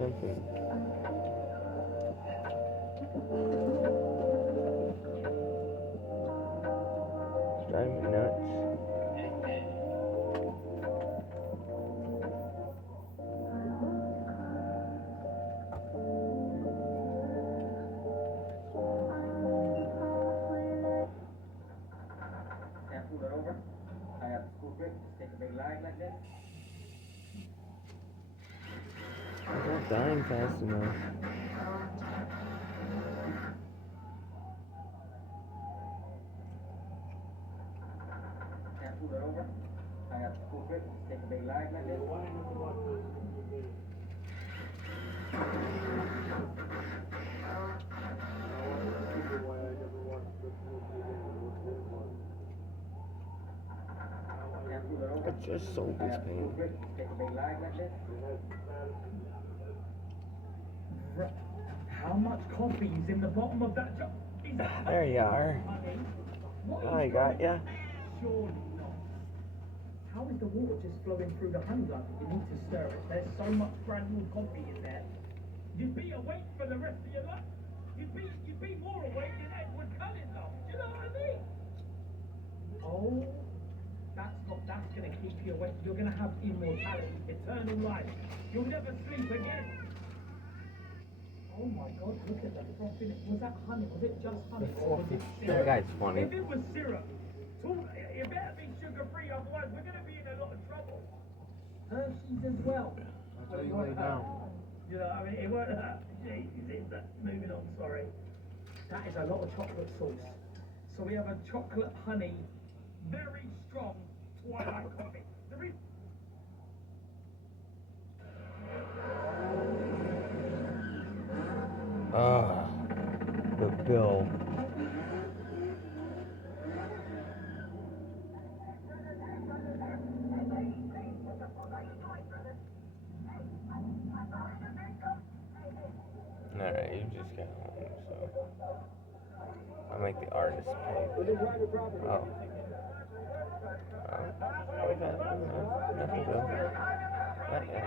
something. It's driving me nuts. Pull it over. I have the school grip. Just take a big line like this. I'm not dying fast enough. Pull it over. I have the school grip. Just take a big line like this. I just sold this paint. How much coffee is in the bottom of that jug? There you are. I got ya. Surely not. How is the water just flowing through the honey like you need to stir it? There's so much granule coffee in there. You'd be awake for the rest of your life. You'd be more awake than Edward Cullen, though. Do you know what I mean? Oh. That's gonna keep you awake. You're gonna have immortality, eternal life. You'll never sleep again. Oh my God, look at that froth in it. Was that honey? Was it just honey? Or was it syrup? That guy's funny. If it was syrup, it better be sugar-free, otherwise we're gonna be in a lot of trouble. Hershey's as well. That's what you lay down. You know, I mean, it won't hurt. Moving on, sorry. That is a lot of chocolate sauce. So we have a chocolate honey, very strong twilight coffee. The bill. Alright, you just got home, so I'll make the artist pay. Oh. Nothing good. Not yet.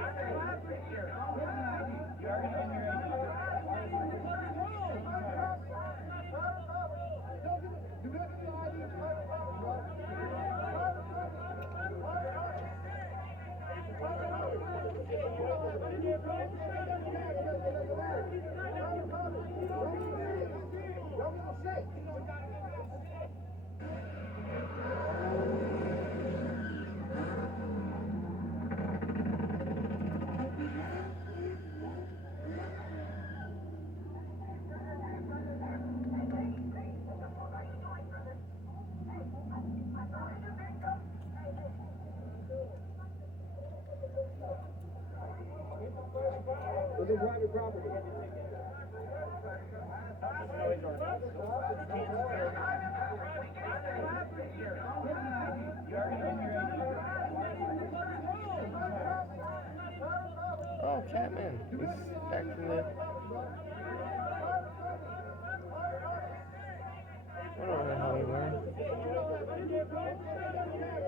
This is private property. Oh, Catman. He's back from the... I don't know where the hell he went.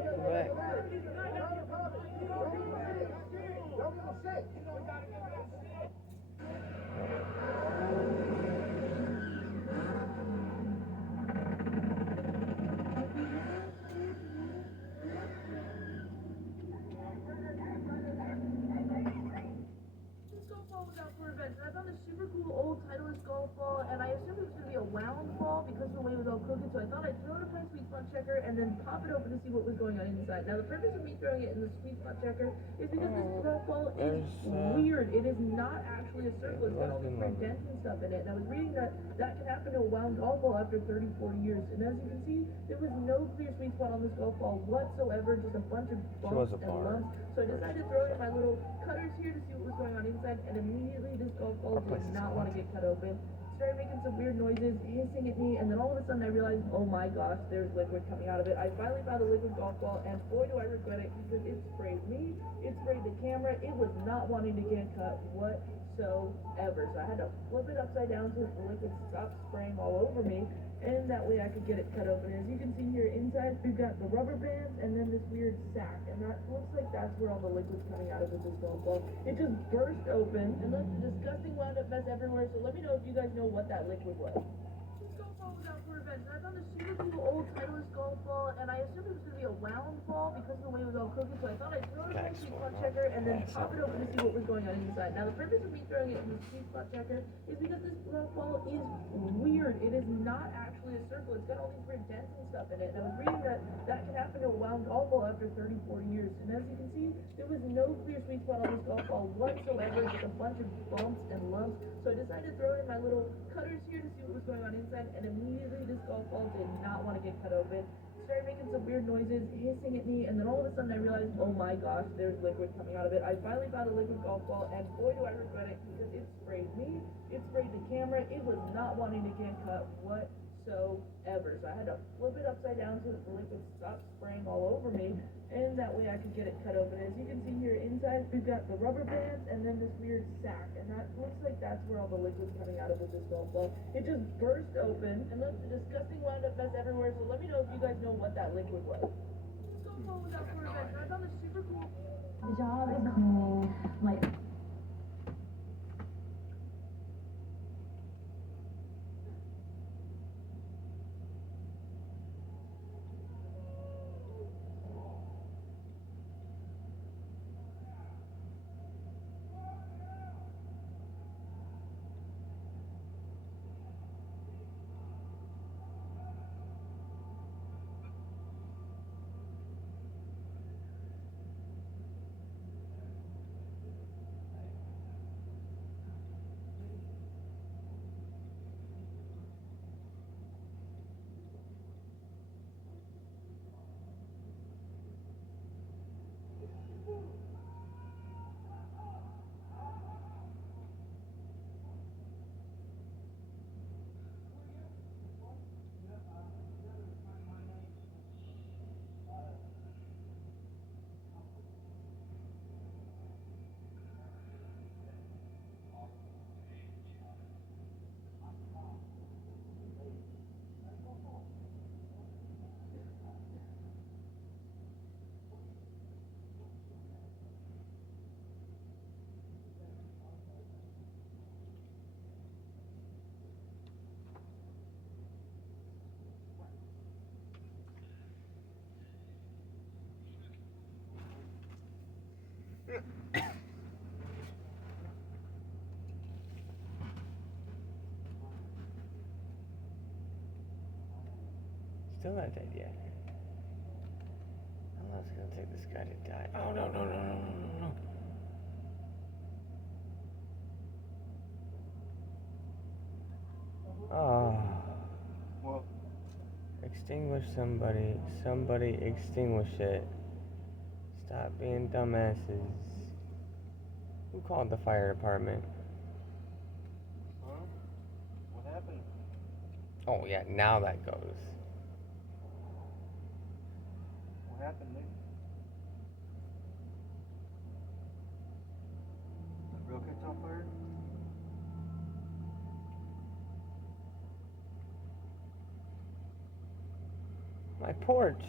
Come back. I found a super cool old Titleist golf ball, and I assumed it was going to be a wound ball because of the way it was all crooked, so I thought I'd throw it in my sweet spot checker and then pop it open to see what was going on inside. Now, the purpose of me throwing it in the sweet spot checker is because this golf ball is weird. It is not actually a circle. It's got all these weird dents and stuff in it, and I was reading that that can happen to a wound golf ball after 30, 40 years, and as you can see, there was no clear sweet spot on this golf ball whatsoever, just a bunch of bumps and lumps. So I decided to throw it in my little cutters here to see what was going on inside, and immediately this golf ball did not want to get cut open. Started making some weird noises, hissing at me, and then all of a sudden I realized, oh my gosh, there's liquid coming out of it. I finally found a liquid golf ball, and boy do I regret it, because it sprayed me, it sprayed the camera, it was not wanting to get cut whatsoever. so ever. So I had to flip it upside down so the liquid stopped spraying all over me, and that way I could get it cut open. As you can see here inside, we've got the rubber bands and then this weird sack, and that looks like that's where all the liquid's coming out of with this golf ball. It just burst open and left a disgusting wound up mess everywhere, so let me know if you guys know what that liquid was. This golf ball was out for revenge, and I found this super cool old Titleist golf ball, and I assumed it was going to be a wound ball because of the way it was all crooked, so I thought I'd throw it in the sweet spot checker and then pop it open to see what was going on inside. Now, the purpose of me throwing it in the sweet spot checker is because this golf ball is weird. It is not actually a circle. It's got all these weird dents and stuff in it, and I was reading that that can happen to a wound golf ball after 30, 40 years, and as you can see, there was no clear sweet spot on this golf ball whatsoever, just a bunch of bumps and lumps, so I decided to throw it in my little cutters here to see what was going on inside, and immediately this golf ball did not want to get cut open. Started making some weird noises, hissing at me, and then all of a sudden I realized, oh my gosh, there's liquid coming out of it. I finally found a liquid golf ball, and boy do I regret it, because it sprayed me, it sprayed the camera, it was not wanting to get cut whatsoever. So I had to flip it upside down so that the liquid stopped spraying all over me, and that way I could get it cut open. As you can see here inside, we've got the rubber bands and then this weird sack, and that looks like that's where all the liquid's coming out of with this golf ball. It just burst open and left a disgusting wound up mess everywhere, so let me know if you guys know what that liquid was. This golf ball was out for revenge, and I found this super cool. The job is cleaning, like, Still not dead yet. How long is it gonna take this guy to die? Oh no no no no no no no. Oh. Well, Extinguish somebody. Somebody extinguish it. Stop being dumbasses. Who called the fire department? huh? What happened? Oh yeah, now that goes. What happened, Nick? The grill catch on fire? My porch.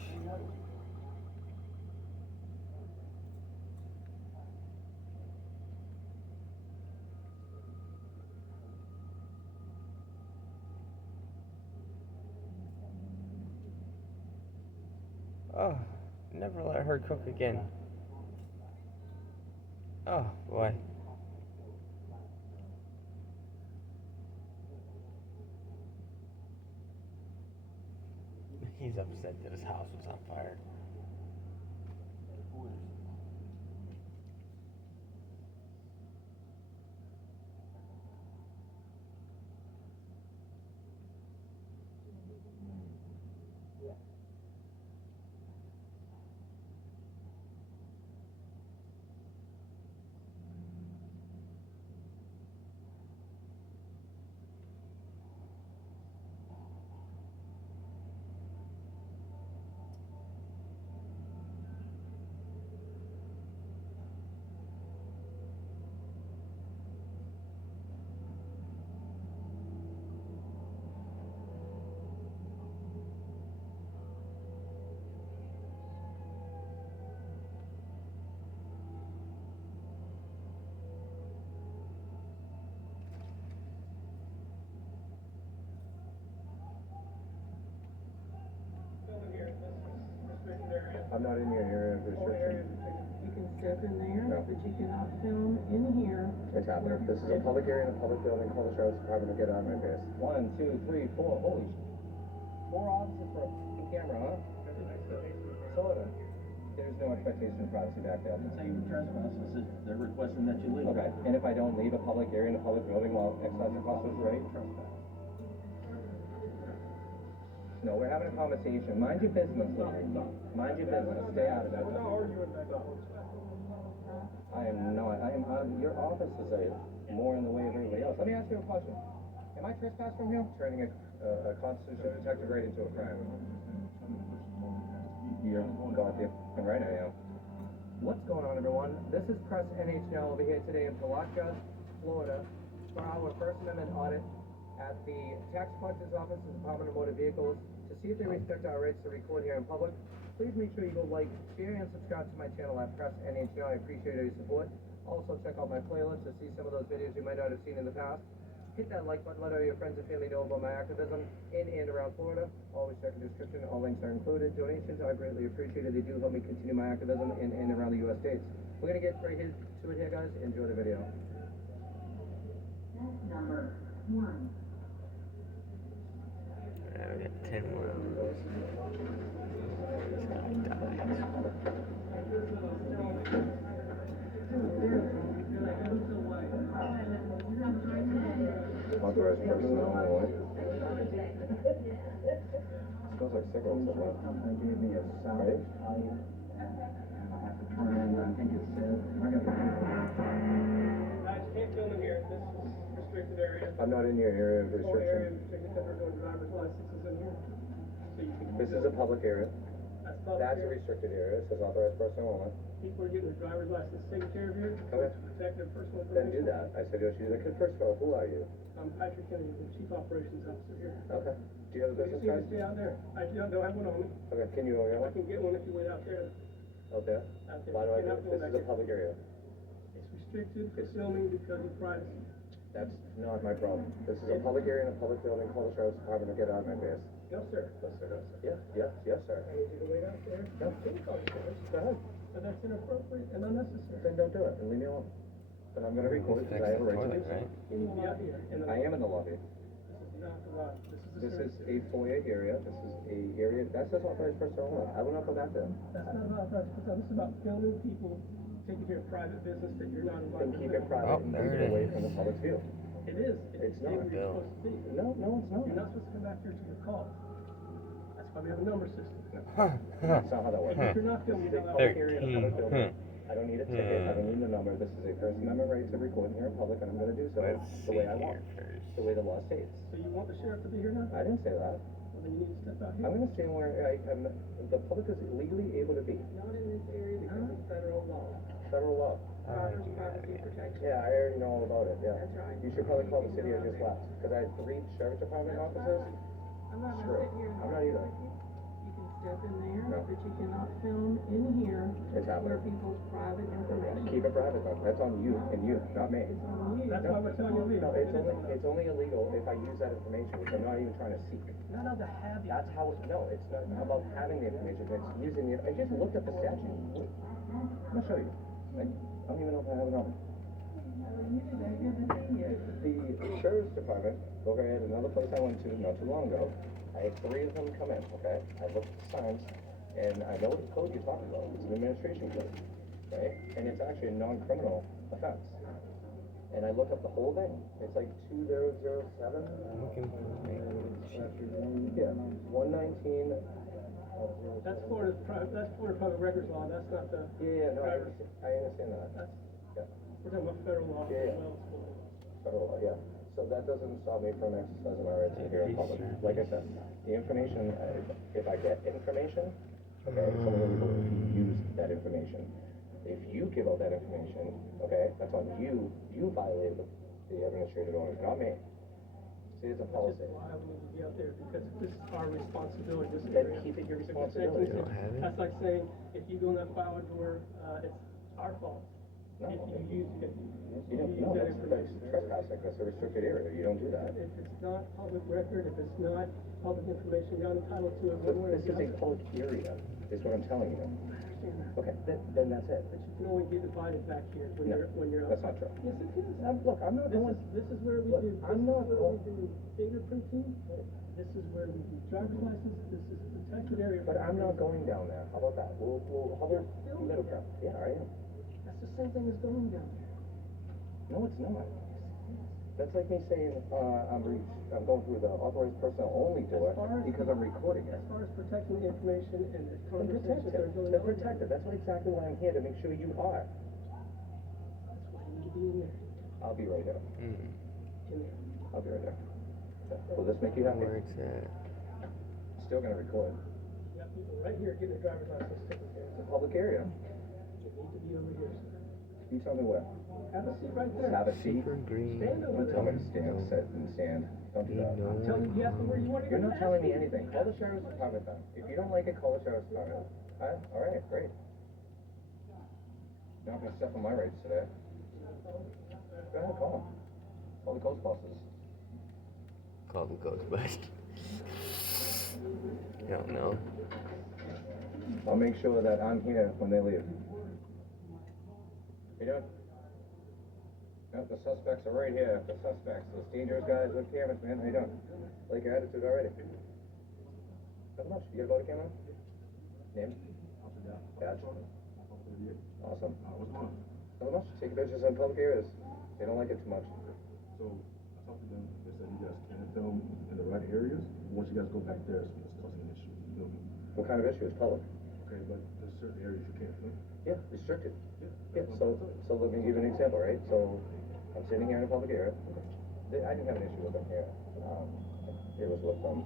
Oh, never let her cook again. Oh boy. He's upset that his house was on fire. Who is? I'm not in your area of restriction. You can step in there, No. but you cannot film in here. It's happening. This is a public area in a public building. Call the sheriff's department to get out of my face. 1, 2, 3, 4. Holy sh! 4 officers for a f***ing camera, huh? Slow down. There's no expectation of privacy back there. It's not even trespass, it's just they're requesting that you leave. Okay, and if I don't leave a public area in a public building while exercising officers ready? No, we're having a conversation. Mind your business, lady. Mind your business. Stay out of it. I am not. Your offices are more in the way of everybody else. Let me ask you a question. Am I trespassing from here? Turning a constitutional detective right into a crime. You're goddamn right I am. What's going on, everyone? This is Press NHL over here today in Palatka, Florida, for our First Amendment audit at the Tax Collector's Office of the Department of Motor Vehicles to see if they respect our rights to record here in public. Please make sure you go like, share, and subscribe to my channel at Press NHL. I appreciate your support. Also, check out my playlist to see some of those videos you might not have seen in the past. Hit that like button, let all your friends and family know about my activism in and around Florida. Always check the description, all links are included. Donations are greatly appreciated. They do help me continue my activism in and around the U.S. states. We're going to get right to it here, guys. Enjoy the video. Number 1. We got 10 more of those. Authorized personnel only. Smells like cigarettes, doesn't it? They gave me a sound Right? pipe, and I have to turn in, I think it said, Guys, can't film in here. This is restricted area. I'm not in your area of Whole area restriction. restricted because we're doing driver's licenses in here. So you can. This is a public area. That's public That's a area. restricted area. It says authorized personnel only. People are getting their driver's license taken care of here. Okay. To protect their personal Then information. do that. I said you should do that. 'Cause first of all, who are you? I'm Patrick Kennedy, the Chief Operations Officer here. Okay. Do you have a So you business see me card? stay out there. I don't have one on me. Okay. Can you go get I one? can get one if you wait out there. Out there? Out there. Why do I You do cannot it? go This back is a in. public area. It's restricted for filming because of privacy. That's not my problem. This is a public area in a public building. Call the sheriff's department to get out of my face. No, sir. No, sir. No, sir. Yes, sir. I need you to wait out there. No. You can call the sheriff. Go ahead. But that's inappropriate and unnecessary. Then don't do it and leave me alone. But I'm gonna record it because I have a right to do so. You will be out here. I am in the lobby. This is not the lot. This is a foyer area. This is a area, that says authorized personnel only. I will not go back there. That's not about authorized personnel. This is about filming people taking care of private business that you're not involved And in. keep it private Oh, and there keep it it away is. from the public's view. It is. It's not. where you're supposed to be. No, it's not. You're not supposed to come back here to your call. That's why we have a number system. That's not how that works. If you're not filming, This is a you're not public allowed. area in a public building. I don't need a ticket. I don't need a number. This is a First Amendment right to record here in public, and I'm gonna do so Let's the see way I here want, first. the way the law states. So you want the sheriff to be here now? I didn't say that. Well, then you need to step out here. I'm gonna stand where the public is legally able to be. Not in this area because it's federal law. Federal law. Driver's privacy protection. Yeah, I already know all about it, yeah. That's right. You should probably call the city I just left, because I had 3 sheriff's department officers. I'm not Screw gonna it. sit here and I'm not argue either. with you. You can step in there, No. but you cannot film in here It's happening. where people's private information. Keep it private though, that's on you and you, not me. It's on you. That's why we're telling you to leave. No, it's only illegal if I use that information, which I'm not even trying to seek. You're not allowed to have the. That's how, no, it's not about having the information, it's using it. I just looked up the statute. I'm gonna show you. Like, I don't even know if I have it on. The sheriff's department, over at another place I went to not too long ago, I had 3 of them come in, okay? I looked at the signs, and I know what the code you're talking about. It's an administration code, right? And it's actually a non-criminal offense. And I looked up the whole thing. It's like 2007. I'm looking for Yeah, 119. That's Florida public records law. That's not the. Yeah, no, driver's. I understand that. That's, Yeah, we're talking about federal law. Yeah, yeah. as well as Florida law. federal law, yeah. So that doesn't stop me from exercising my rights here in public. Like I said, the information, if I get information, okay, someone will use that information. If you give out that information, okay, that's on you. You violated the administrative order, not me. See, it's a Which policy. is why we need to be out there, because this is our responsibility, this Then area. keep it your If it's responsibility. actually- don't have it? That's like saying, if you go in that file door, it's our fault. No. If you use, You don't, no, that's trespassing, that's a restricted area, you don't do that. if it's not public record, if it's not public information, you're entitled to it But one way or this the is a other. public area, is what I'm telling you. I understand that. Okay, then that's it. But you can only get divided back here No, when you're that's out. not true. Yes, it is. Look, I'm not going, This is where we Look, do, I'm not going- fingerprinting, this is where we do driver's license, this is a protected area. but I'm not going down there, how about that? How about Middletown? Yeah, I am. That's the same thing as going down there. No, it's not. That's like me saying, I'm going through the authorized personnel only door As far as- because I'm recording it. As far as protecting the information and the They're conversations that are protected, going they're on. protected, that's exactly why I'm here, to make sure you are. That's why you need to be in there, I'll be right there, in there. I'll be right there. Will this make you happy? Where it's at. Still gonna record. You got people right here getting a driver's license taken care It's a of. public area. You need to be over here, sir. You tell me where. Have a seat right there. Have a seat. Super green. Stand over Don't tell me to there. stand, sit and stand. Don't do that. I'm telling you, ask me where you want to go. You're not telling me anything. Call the sheriff's department then. If you don't like it, call the sheriff's department. All right, great. You're not gonna step on my rights today. Go ahead, call them. Call the Ghostbusters. Call them Ghostbusters. I don't know. I'll make sure that I'm here when they leave. You doing? Yep, the suspects are right here. The suspects, those dangerous guys with cameras, man. How you doing? Like your attitude already. Not much. You got a body camera? Name? Badge? Awesome. Not much. Take pictures in public areas. They don't like it too much. So, I talked to them, they said you guys can film in the right areas, once you guys go back there, it's causing an issue, you know? What kind of issue is public? Okay, but there's certain areas you can't film. Yeah, restricted. Yeah. Yeah, so let me give you an example, right? So I'm sitting here in a public area. I didn't have an issue with them here. It was with them,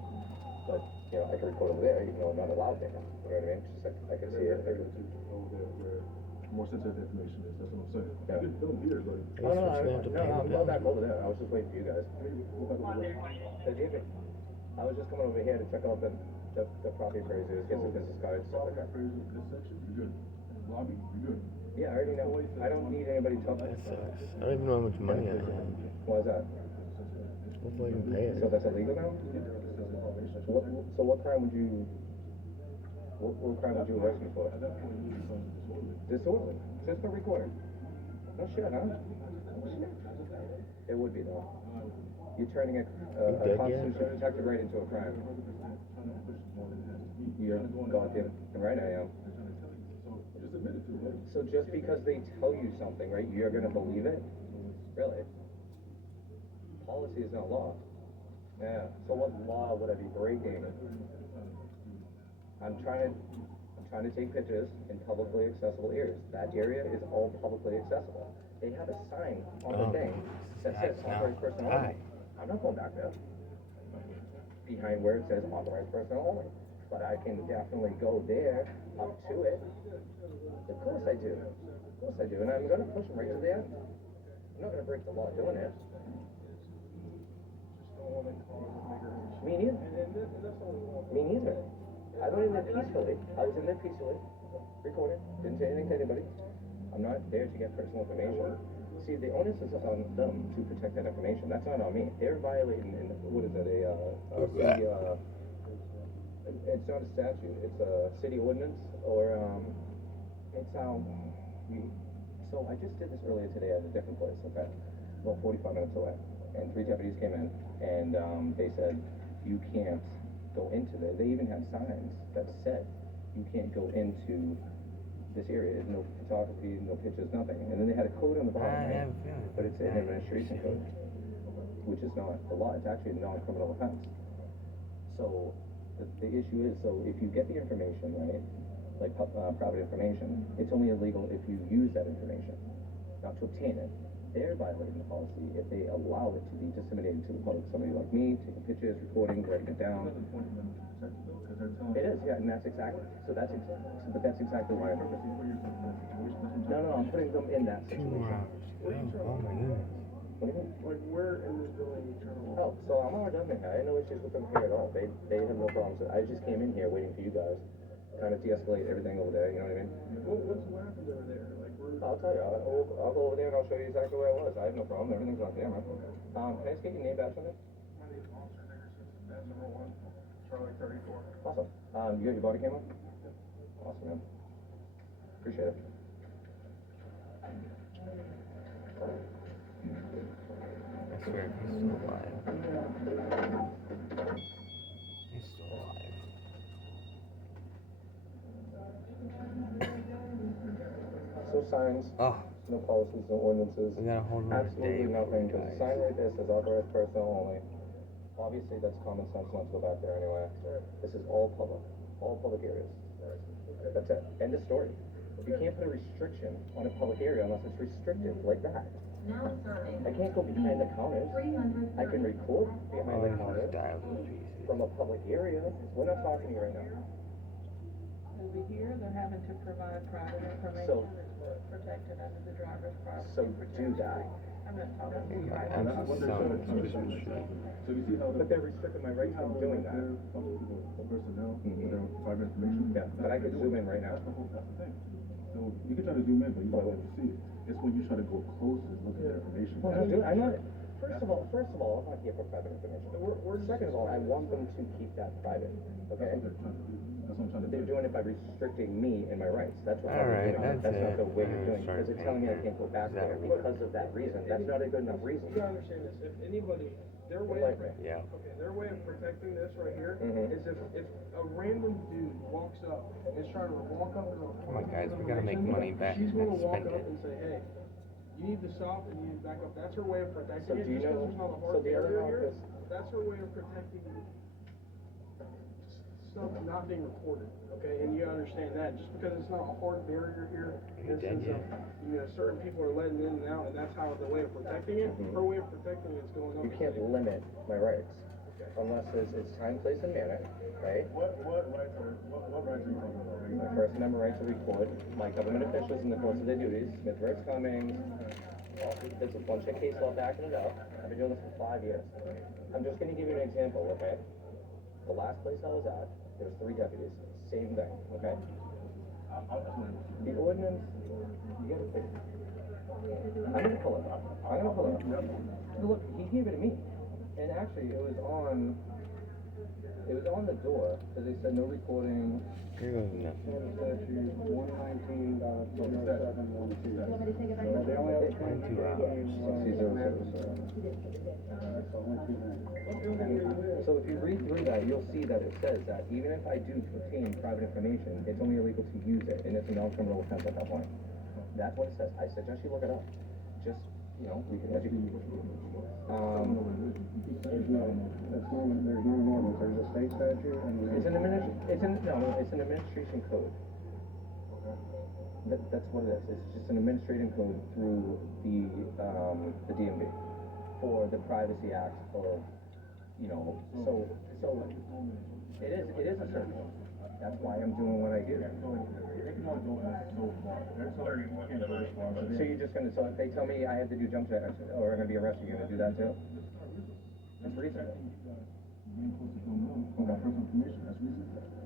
but you know, I can record over there, even though I'm not allowed there. You know what I mean? Just like I can see it. Over there where more sensitive information is, that's what I'm saying. Yeah. You can film here, but. Oh, no, That's what you have to pay I'm them going down. back over there. I was just waiting for you guys. Go back over there. Did you hear me? I was just coming over here to check out the property appraisers, get some business cards, stuff like Property that. appraisal, this section, you're good. Lobby, you're good. Yeah, I already know. I don't need anybody talking. That sucks. I don't even know how much money I have. Why is that? What will I even pay So it? that's illegal now? So what crime would you, what crime would you arrest me for? At that point, you need some disorderly. Disorderly, just for recording. No shit, huh? No shit. It would be though. You're turning a dead yet? constitutional protected right into a crime. Trying to push more than it has to be. You're goddamn right I am. They're trying to tell you, so just admit it to them. So just because they tell you something, right, you're gonna believe it? Really? Policy is not law. Yeah, so what law would I be breaking? I'm trying to take pictures in publicly accessible areas. That area is all publicly accessible. They have a sign on the Oh, thing that says nice now. authorized personnel only. Hi. I'm not going back there. Behind where it says authorized personnel only. But I can definitely go there, up to it. Of course I do. Of course I do. And I'm gonna push them right to there. I'm not gonna break the law doing it. Me neither. Me neither. I went in there peacefully. I was in there peacefully, recording, didn't say anything to anybody. I'm not there to get personal information. See, the onus is on them to protect that information. That's not on me. They're violating, what is it, city, it's not a statute, it's a city ordinance, or, it's, so I just did this earlier today at a different place, okay? About 45 minutes away. And 3 deputies came in, and, they said, you can't go into there. They even had signs that said, you can't go into this area. There's no photography, no pictures, nothing. And then they had a code on the bottom, right? But it's an administration code, which is not the law. It's actually a non-criminal offense. So the issue is, so if you get the information, right, like private information, it's only illegal if you use that information, not to obtain it. They're violating the policy if they allow it to be disseminated to the public. Somebody like me, taking pictures, recording, writing it down. It is, yeah, and that's exactly, but that's exactly why. No, I'm putting them in that 2 situation. more hours. Oh my goodness. What do you mean? Like, where in this building you turn on? Oh, so I'm all done here. I had no issues with them here at all. They have no problems. I just came in here waiting for you guys. kind of de-escalate everything over there, you know what I mean? What's happened over there? Like, where? I'll tell you, I'll go over there and I'll show you exactly where I was. I have no problem, everything's on camera. Can I just get your name back from it? My name's Officer Nickerson. That's number 1, Charlie 34. Awesome. You got your body camera? Awesome, man. Appreciate it. I swear, he's still alive. He's still alive. No signs, Oh, no policies, no ordinances. we got a whole nother day Absolutely for nothing, you because a guys. sign like this says authorized personnel only. Obviously, that's common sense not to go back there anyway. This is all public areas. That's it, end of story. You can't put a restriction on a public area unless it's restricted like that. I can't go behind the counters. I can record behind Oh, the he counters just died with pieces. from a public area. We're not talking to you right now. Over here, they're having to provide private So- information that's protected under the driver's privacy. So do that. I'm not talking Yeah, about And that's that's what they're so trying to suspicious. do. So you see how But they're restricting my rights from doing that. Some people, some personnel, Mhm. with their private information. Yeah, but I could zoom in right now. That's the thing. So you can try to zoom in, but you won't be able to see it. It's when you try to go closer and look at their information. Well, I'm not, first of all, I'm not here for private information. Second of all, I want them to keep that private, That's okay? what they're trying to do. That's what I'm trying to They're do. doing it by restricting me and my rights. That's what All they're right, doing. that's Not the it. way I'm you're gonna doing it, start because they're telling me I can't go back there Exactly. because of that reason. That's not a good enough reason. You gotta understand this, if anybody, their way Like of, me. Yeah. okay, their way of protecting this right here Mhm. is if a random dude walks up and is trying to walk up to Come on, guys, we gotta make money back she's gonna and walk spend up it. and say, hey, you need to stop and you need to back up. That's her way of protecting So it. do you Just know- because there's not a so hard the other barrier here, office- that's her way of protecting stuff not being recorded. Okay, and you understand that just because it's not a hard barrier here, You this dead is yet? you know, certain people are letting in and out, and that's how the way of protecting it. Mhm. Her way of protecting it is going up. You can't limit my rights unless it's time, place, and manner, right? What rights are you talking about? My First Amendment right to record my government officials in the course of their duties, Smith vs. Cummings, there's a bunch of case law backing it up. I've been doing this for 5 years. I'm just gonna give you an example, okay? The last place I was at, there was 3 deputies, same thing, okay? The ordinance, you gotta think. I'm gonna pull it up. Look, he gave it to me. And actually, it was on the door, because they said no recording. Here goes nothing. Statute 119, You want me to take it back? Only 2 hours. So if you read through that, you'll see that it says that even if I do obtain private information, it's only illegal to use it, and it's a non-criminal offense at that point. That's what it says. I suggest you look it up. Just, you know, we can educate. There's no normal, there's a state statute and It's an administration code. That's what it is. It's just an administrative code through the DMV for the Privacy Act or, you know, so it is a search. That's why I'm doing what I do. So you're just gonna, so if they tell me I have to do jump checks or I'm gonna be arrested, you're gonna do that too? That's reasonable.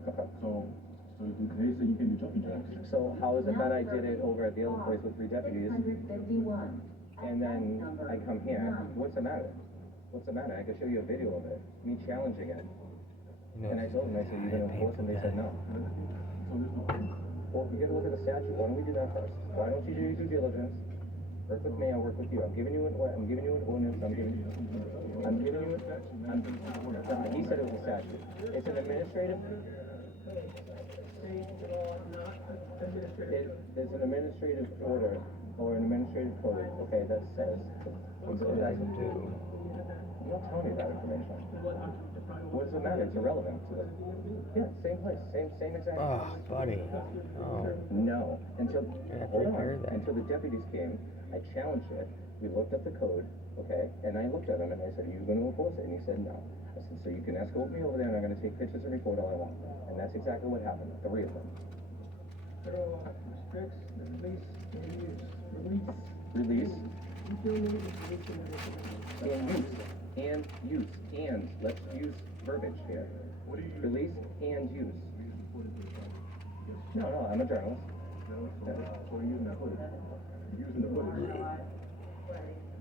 Okay. So they say you can do jumping jacks. So how is it that I did it over at the other place with 3 deputies, and then I come here? What's the matter? What's the matter? I can show you a video of it, me challenging it. And I told them, I said, you're gonna enforce it, and they said no. Well, you gotta look at the statute, why don't we do that first? Why don't you do your due diligence? Work with me, I'll work with you. I'm giving you an ordinance, he said it was a statute. It's an administrative. There's an administrative order or an administrative code, okay, that says. What do I do? I'm not telling you that information. What does it matter? It's irrelevant to the. Yeah, same place, same exact. Oh, buddy. Oh. No, until, Yeah, hold on, repair that. until the deputies came, I challenged it, we looked at the code, okay, and I looked at him and I said, are you gonna enforce it? And he said, no. I said, so you can escort me over there and I'm gonna take pictures and record all I want. And that's exactly what happened, 3 of them. Federal law restricts the release and use. Release You still need the solution of information. and use, and let's use verbiage here. Release and use. No, I'm a journalist. No, so you're using that footage. You're using the footage.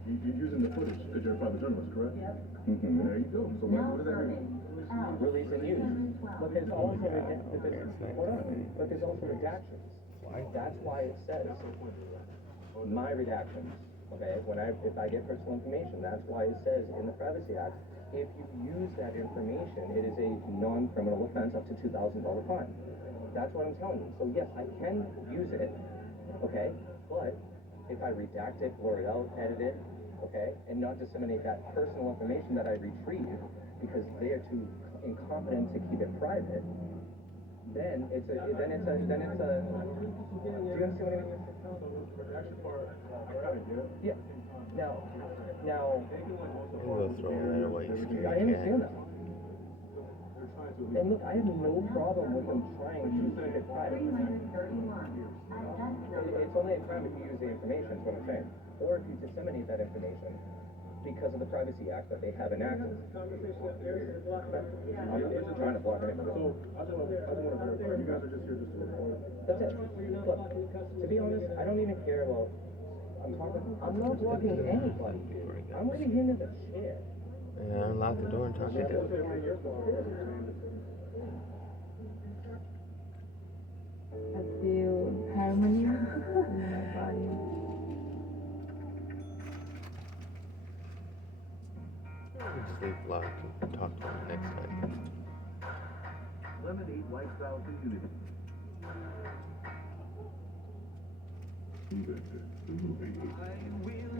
You're using the footage because you're a private journalist, correct? Mm-hmm. There you go. So what does that mean? Release and use. But there's also but there's also redactions. That's why it says my redactions. Okay, if I get personal information, that's why it says in the Privacy Act, if you use that information, it is a non-criminal offense up to $2,000 fine. That's what I'm telling you. So yes, I can use it, okay, but if I redact it, blur it out, edit it, okay, and not disseminate that personal information that I retrieve because they are too incompetent to keep it private, then it's a, do you understand what I mean? I kind of get it. Yeah. Now, We'll throw it right away. I understand that. And look, I have no problem with them trying to keep it private. It's only a crime if you use the information, is what I'm saying. Or if you disseminate that information because of the Privacy Act that they have enacted. I'm not trying to block anything. So I just want to verify. You guys are just here just to record. That's it. Look, to be honest, I don't even care about. I'm not blocking anybody. I'm waiting here in the chair. Yeah, unlock the door and talk to you. I feel harmony in my body. Just leave locked and talk to him next time. Lemonade Lifestyle Community. I will